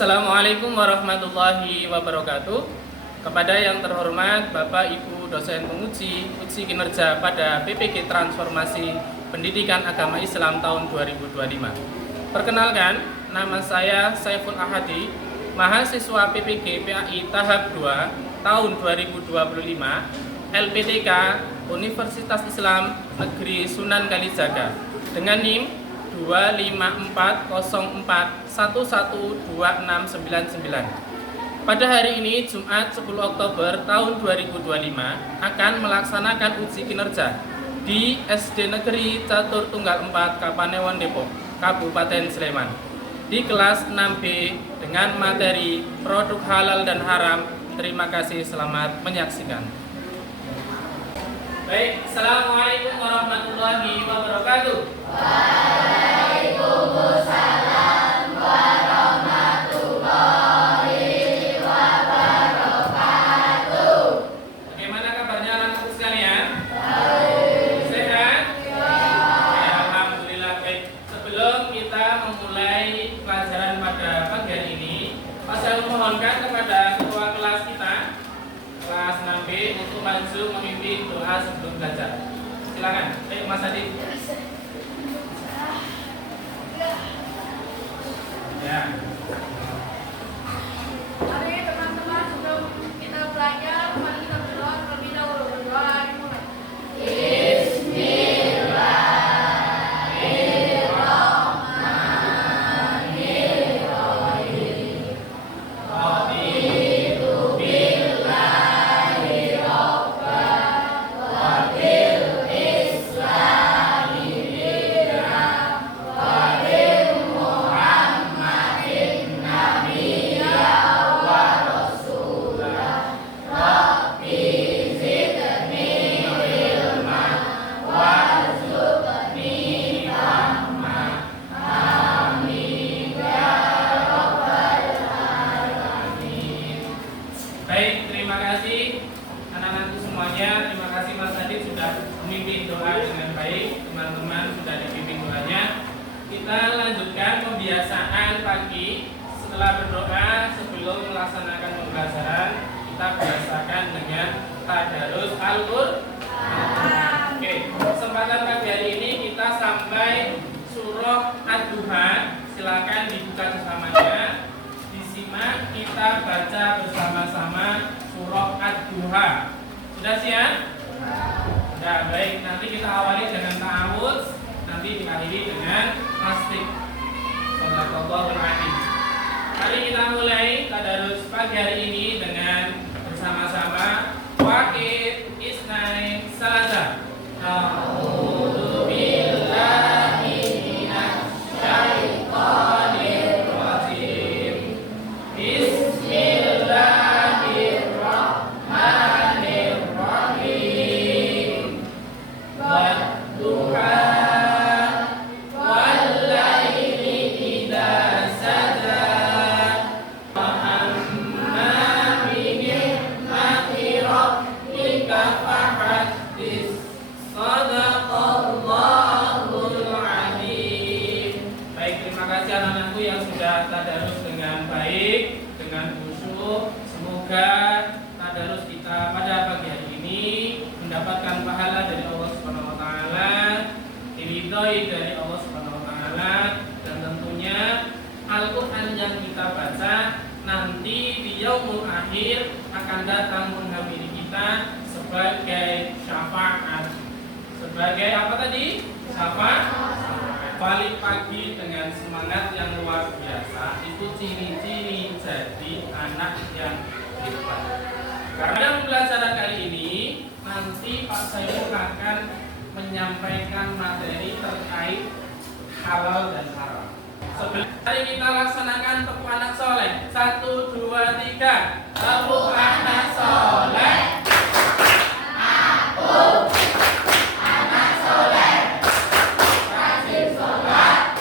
Assalamualaikum warahmatullahi wabarakatuh. Kepada yang terhormat Bapak Ibu dosen penguji uji kinerja pada PPG Transformasi Pendidikan Agama Islam tahun 2025. Perkenalkan, nama saya Saiful Ahadi, mahasiswa PPG PAI tahap 2 tahun 2025, LPTK Universitas Islam Negeri Sunan Kalijaga dengan NIM 25404112699. Pada hari ini, Jumat 10 Oktober tahun 2025, akan melaksanakan uji kinerja di SD Negeri Catur Tunggal 4 Kapanewon Depok, Kabupaten Sleman, di kelas 6B dengan materi produk halal dan haram. Terima kasih, selamat menyaksikan. Baik, Assalamualaikum warahmatullahi wabarakatuh. Waalaikumsalam warahmatullahi wabarakatuh. Bagaimana kabarnya anak-anak sekalian? Baik. Sehat? Ya. Ya, alhamdulillah. Baik, sebelum kita memulai pelajaran pada pagi hari ini, saya memohonkan kepada ketua kelas kita, kelas 6B, untuk maju memimpin doa sebelum belajar. Silakan. Baik, Mas Adi. Ya. Mari teman-teman, sebelum kita belajar, mari kita berdoa terlebih dahulu. Berdoa dimulai. Baik, terima kasih anak-anakku semuanya. Terima kasih Mas Adit sudah memimpin doa dengan baik. Teman-teman sudah dipimpin doanya. Kita lanjutkan pembiasaan pagi. Setelah berdoa sebelum melaksanakan pembelajaran, kita biasakan dengan tadarus Al-Qur'an. Oke, kesempatan pagi hari ini kita sampai surah Ad-Duha. Silakan dibuka sesamanya. Disimak, kita baca bersama-sama surah Ad-Duha. Sudah siap? Sudah, baik. Nanti kita awali dengan ta'awudz, nanti diakhiri dengan tasbih. Shallallahul adzim. Mari kita mulai tadarus pagi hari ini dengan bersama-sama Waqid Isnai Salasa. A'udzu billahi minasy syaithanir rajim. Bismillahirrahmanirrahim. Wadduha wallaili idza saja. Wa amma bi ni'mati rabbika fahaddits. Shadaqallahul adzim. Baik, terima kasih anak-anakku yang sudah tadarus dengan baik, dengan khusyuk. Semoga tadarus kita pada pagi hari ini mendapatkan pahala dari Allah Subhanahu wa taala, diridhoi dari Allah Subhanahu wa taala, dan tentunya Al-Qur'an yang kita baca nanti di yaumul akhir akan datang menghampiri kita sebagai syafaat. Sebagai apa tadi? Syafaat. Balik pagi dengan semangat yang luar biasa. Itu ciri-ciri jadi anak yang hebat. Karena pembelajaran kali ini nanti Pak Saiful akan menyampaikan materi terkait halal dan haram. Sebelum hari kita laksanakan tepuk anak soleh. 1, 2, 3. Tepuk anak soleh. Aku anak soleh, rajin sholat,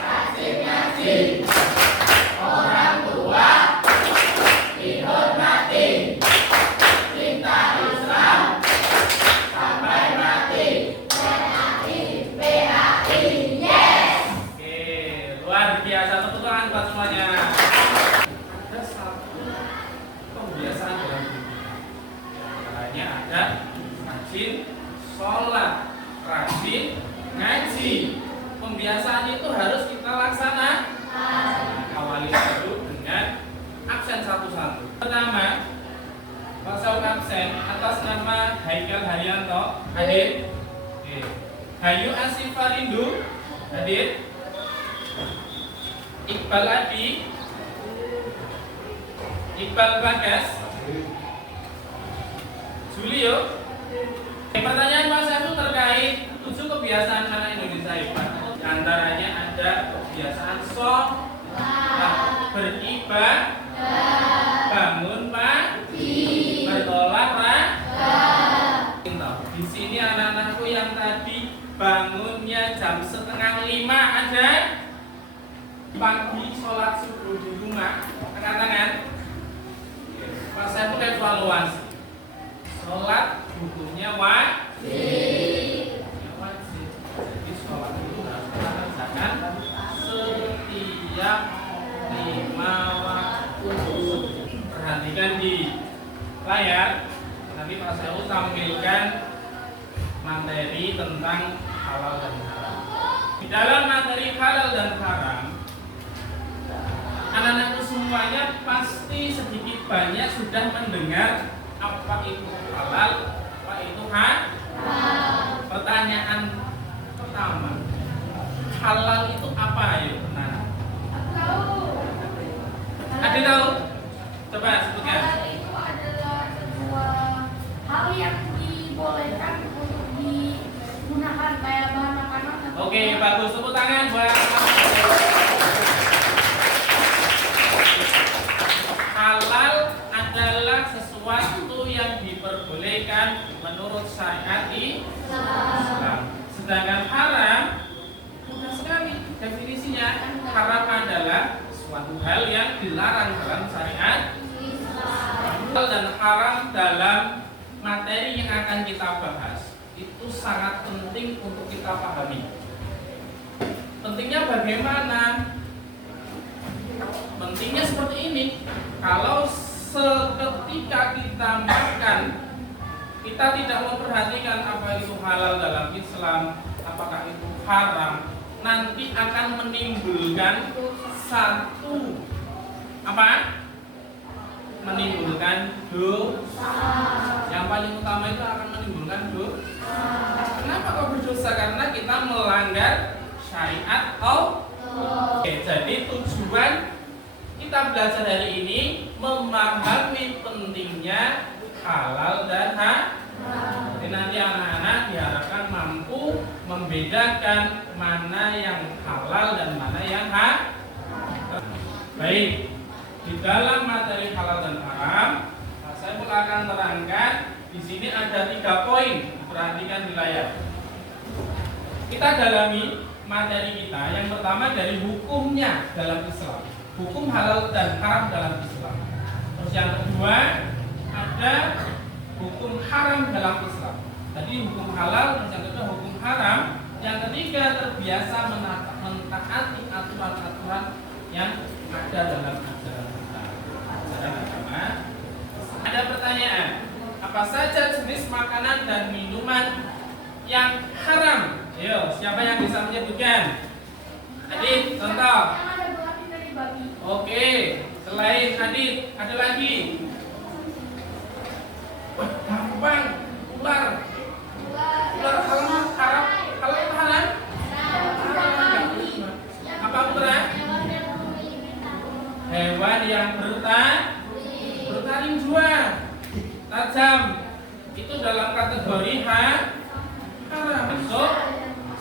rajin ngaji, orang tua dihormati, cinta Islam sampai mati. PAI, PAI, yes. Oke, luar biasa. Tepuk tangan buat semuanya. rajin sholat, rajin ngaji. Pembiasaan itu harus kita laksanakan. Awali dulu dengan absen satu-satu. Pertama, pasal absen atas nama Haikal Haryanto, hadir. Oke. Hayu Asif Farindu, hadir. Iqbal Adi, Iqbal Bagas, Julio. Pertanyaan Mas Saiful terkait 7 kebiasaan anak Indonesia hebat. Di antaranya ada kebiasaan beribadah, bangun pagi, berolahraga. Di sini anak-anakku yang tadi bangunnya jam 4:30 ada pagi sholat subuh di rumah, angkat tangan. Pas saya pakai evaluasi, sholat hukumnya wajib. Jadi sholat itu harus kita kerjakan setiap 5 waktu. Perhatikan di layar. Nanti Pak Saiful tampilkan materi tentang halal dan haram. Di dalam materi halal dan haram, anak-anakku semuanya pasti sedikit banyak sudah mendengar apa itu halal, apa itu haram. Pertanyaan pertama, halal itu apa ya? Nah, ada tahu? Coba sebutkan. Halal itu adalah sebuah hal yang dibolehkan untuk digunakan kayak bahan makanan. Oke, bagus, tepuk tangan buat. Halal adalah sesuatu yang diperbolehkan menurut syariat Islam. Sedangkan haram mudah sekali definisinya. Haram adalah suatu hal yang dilarang dalam syariat Islam. Dan haram dalam materi yang akan kita bahas itu sangat penting untuk kita pahami. Pentingnya bagaimana? Pentingnya seperti ini. Kalau seketika kita makan, kita tidak memperhatikan apa itu halal dalam Islam, apakah itu haram, nanti akan menimbulkan satu apa? Menimbulkan dosa. Yang paling utama itu akan menimbulkan dosa. Kenapa kok berdosa? Karena kita melanggar syariat Allah. Oke, jadi tujuan kita belajar hari ini memahami pentingnya halal dan haram. Jadi nanti anak-anak diharapkan mampu membedakan mana yang halal dan mana yang haram. Baik, di dalam materi halal dan haram, saya akan terangkan. Di sini ada 3 poin. Perhatikan di layar. Kita dalami materi kita. Yang pertama dari hukumnya dalam Islam. Hukum halal dan haram dalam Islam. Terus yang kedua ada hukum haram dalam Islam. Tadi hukum halal, terus yang kedua hukum haram. Yang ketiga terbiasa mentaati aturan-aturan yang ada dalam ajaran kita, ajaran agama. Ada pertanyaan, apa saja jenis makanan dan minuman yang haram? Ayo, siapa yang bisa menyebutkan? Adit, contoh. Yang ada buahnya dari babi. Oke, selain Adit, ada lagi. Wah, gampang. Ular. Ular halal, haram, halal atau haram? Apa putra? Hewan yang bertaring 2, tajam. Itu dalam kategori haram. Masuk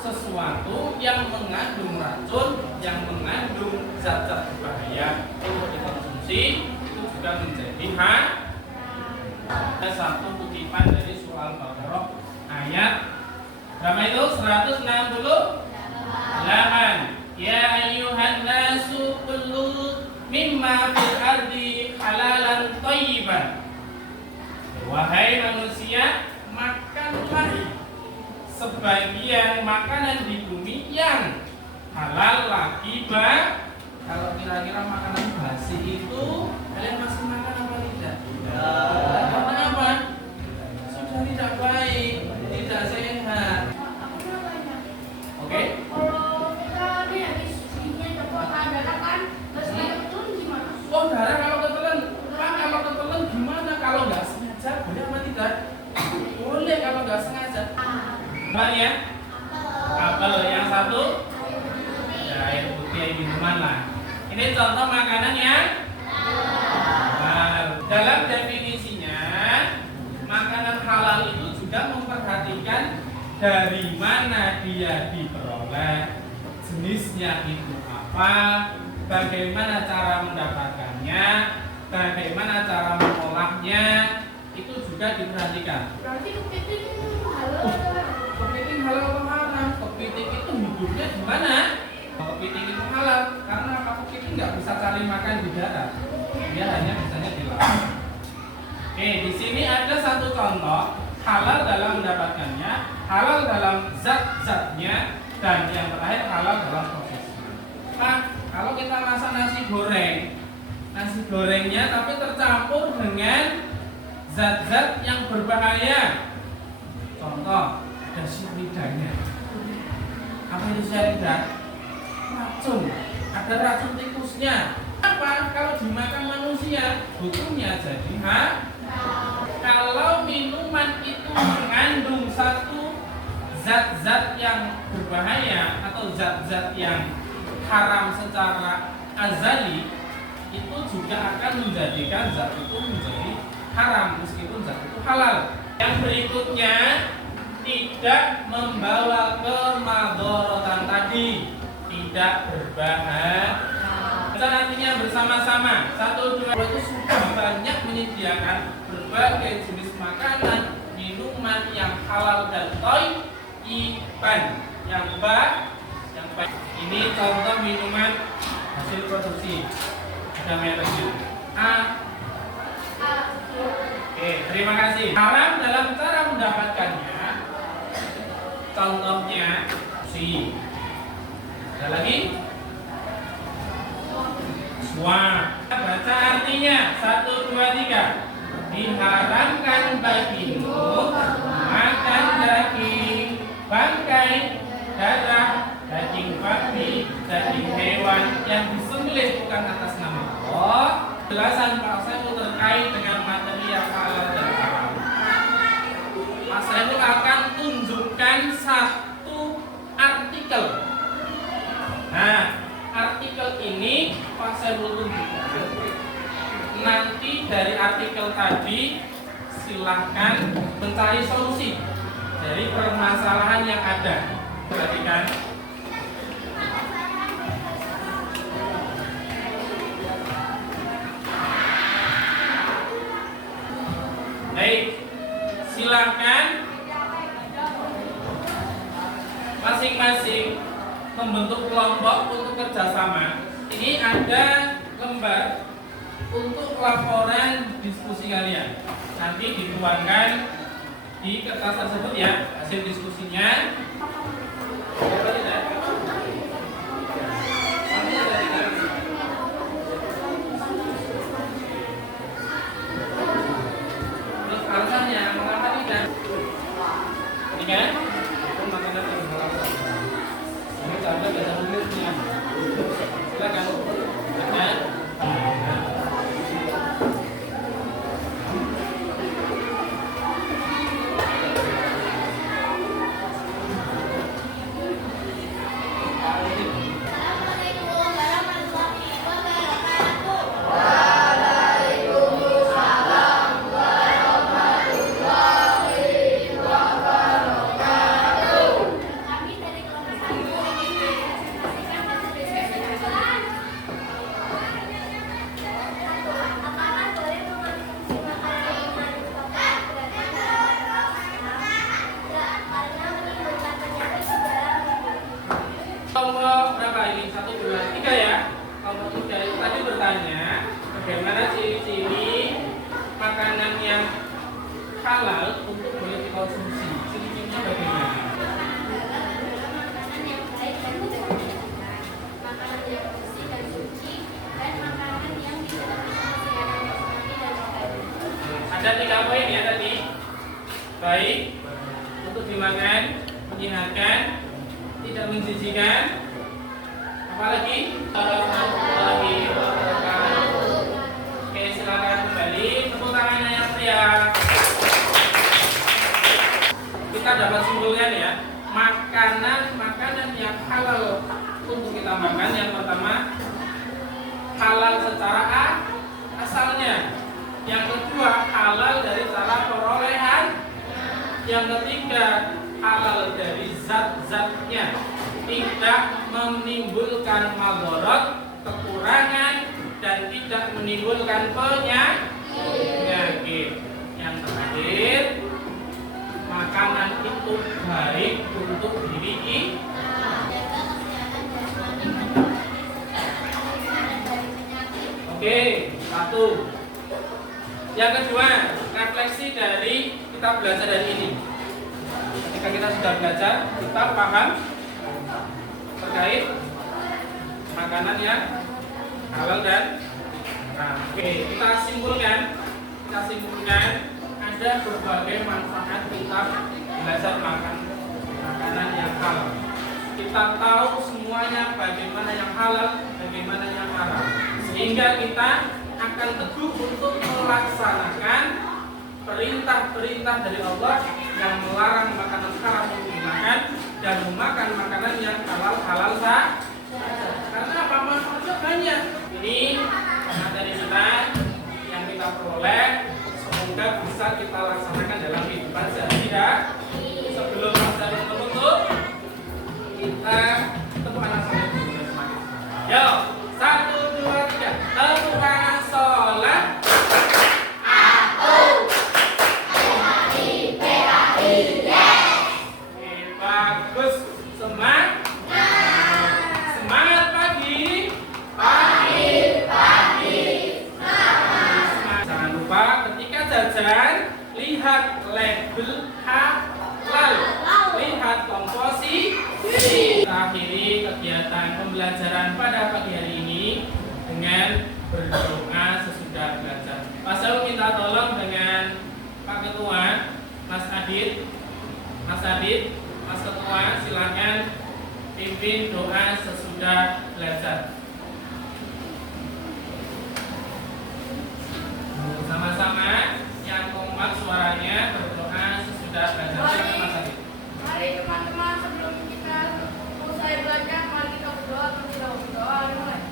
sesuatu yang mengandung racun, yang mengandung zat-zat berbahaya untuk dikonsumsi, itu juga menjadi haram. Ada satu kutipan dari surah Al-Baqarah ayat berapa itu? 168. Ya ayyuhan nasu kullu mimma fil ardi halalan thayyiban. Wahai manusia, makanlah sebagian makanan di bumi yang halal lagi, Kalau kira-kira makanan basi itu kalian masih makan apa tidak? Karena apa? Sudah tidak baik. Oke? Kalau kita nih habis giginya copot darah kan, terus kayak ketelan gimana? Oh, darah kalau ketelan. Pak, kalau ketelan gimana? Kalau nggak sengaja boleh apa tidak? Boleh kalau nggak sengaja. Banyak ya? Apel. Yang satu ya, air putih, minuman lah. Ini contoh makanan yang halal. Dalam definisinya, makanan halal itu juga memperhatikan dari mana dia diperoleh, jenisnya itu apa, bagaimana cara mendapatkannya, bagaimana cara mengolahnya, itu juga diperhatikan. Berarti kepiting halal atau Kepiting halal atau haram? Kepiting itu hidupnya di mana? Kepiting itu halal karena kepiting nggak bisa cari makan di darat, dia hanya bisanya di laut. Oke, di sini ada satu contoh halal dalam mendapatkannya, halal dalam zat-zatnya, dan yang terakhir halal dalam prosesnya. Nah, kalau kita masak nasi gorengnya tapi tercampur dengan zat-zat yang berbahaya. Contoh, ada cyanidanya. Apa itu cyanida? Racun. Ada racun tikusnya. Apa? Kalau dimakan manusia, hukumnya jadi kalau minuman itu mengandung satu zat-zat yang berbahaya atau zat-zat yang haram secara azali, itu juga akan menjadikan zat itu menjadi haram meskipun zat itu halal. Yang berikutnya, tidak membawa kemadharatan tadi, tidak berbahaya. Artinya bersama-sama. 1, 2 itu sudah banyak menyediakan berbagai jenis makanan, minuman yang halal dan thayyiban, yang baik. Ini contoh minuman hasil produksi. Ada mereknya. Oke, terima kasih. Haram dalam cara mendapatkannya. Contohnya ada lagi? Baca artinya. 1, 2, 3. Diharamkan bagimu makan daging bangkai, darah, daging babi, daging hewan yang disembelih bukan atas nama Allah. Penjelasan Pak Saiful terkait dengan materi yang halal dan haram. Pak Saiful akan tunjukkan satu artikel. Nah, artikel ini Pak Saiful tunjukkan. Nanti dari artikel tadi silahkan mencari solusi dari permasalahan yang ada. Perhatikan. Baik, silahkan masing-masing membentuk kelompok untuk kerjasama. Ini ada lembar untuk laporan diskusi kalian. Nanti dituangkan di kertas tersebut ya, hasil diskusinya. Terus alasannya mengapa tidak? Ini kan? Itu makanan yang halal. Ini cara baca tulisnya. Silakan. Kelompok berapa ini? 1, 2, 3 ya. Kelompok 3 itu tadi bertanya bagaimana ciri-ciri makanan yang halal untuk boleh dikonsumsi. Ciri-cirinya bagaimana? makanan yang baik dan tidak menyenangkan, makanan yang bersih dan suci, dan makanan yang tidak menghasilkan jasmani dan rohani. Ada 3 poin ya tadi. Baik, untuk dimakan, menyenangkan, tidak tidak menjijikan. Apalagi warahmatullahi wabarakatuh. Oke, silakan kembali. Tepuk tangannya yang meriah. Kita dapat simpulkan ya, makanan yang halal untuk kita makan. Yang pertama, halal secara asalnya. Yang kedua, halal dari cara perolehan. Yang ketiga, halal dari zat-zatnya, tidak menimbulkan madharat, kekurangan, dan tidak menimbulkan penyakit. Yang terakhir, makanan itu baik untuk diri kita. Oke, satu. Yang kedua, refleksi dari kita belajar dari ini. Ketika kita sudah belajar, kita paham terkait makanan yang halal dan haram. Oke, kita simpulkan ada berbagai manfaat kita belajar makan makanan yang halal. Kita tahu semuanya bagaimana yang halal, bagaimana yang haram, sehingga kita akan teguh untuk melaksanakan perintah-perintah dari Allah yang melarang makanan haram untuk dimakan dan memakan makanan yang halal saja. Karena apa? Manfaatnya banyak. Ini materi kita yang kita peroleh, semoga bisa kita laksanakan dalam kehidupan sehari-hari. Sebelum masa tutup, kita tepuk tangan sholat dulu. Yo, 1, 2, 3, tepuk tangan sholat. Bagus, semangat pagi. Jangan lupa ketika jajan lihat label halal, lihat komposisi. Kita akhiri kegiatan pembelajaran pada pagi hari ini dengan berdoa sesudah belajar. Pak Saul minta tolong dengan Pak Ketua, Mas Adit, Mas Ketua, silakan pimpin doa sesudah belajar. Sama-sama yang kompak suaranya berdoa sesudah belajar. Silakan Mas Adit. Mari teman-teman, sebelum kita selesai belajar, mari kita berdoa terlebih dahulu. Doa dimulai.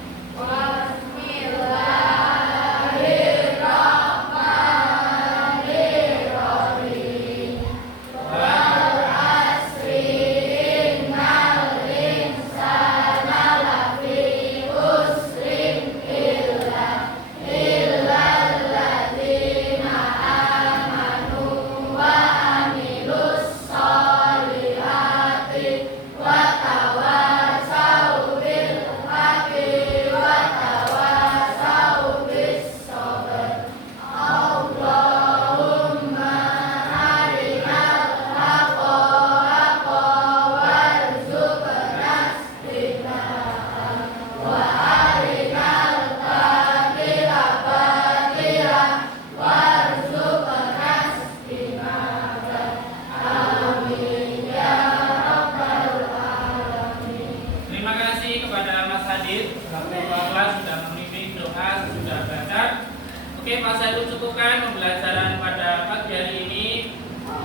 Oke, Pak Said, cukupkan pembelajaran pada pagi hari ini.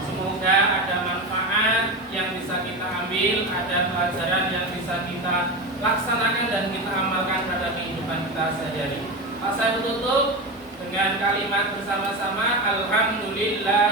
Semoga ada manfaat yang bisa kita ambil, ada pelajaran yang bisa kita laksanakan dan kita amalkan pada kehidupan kita sehari-hari. Pak Said tutup dengan kalimat bersama-sama, Alhamdulillah.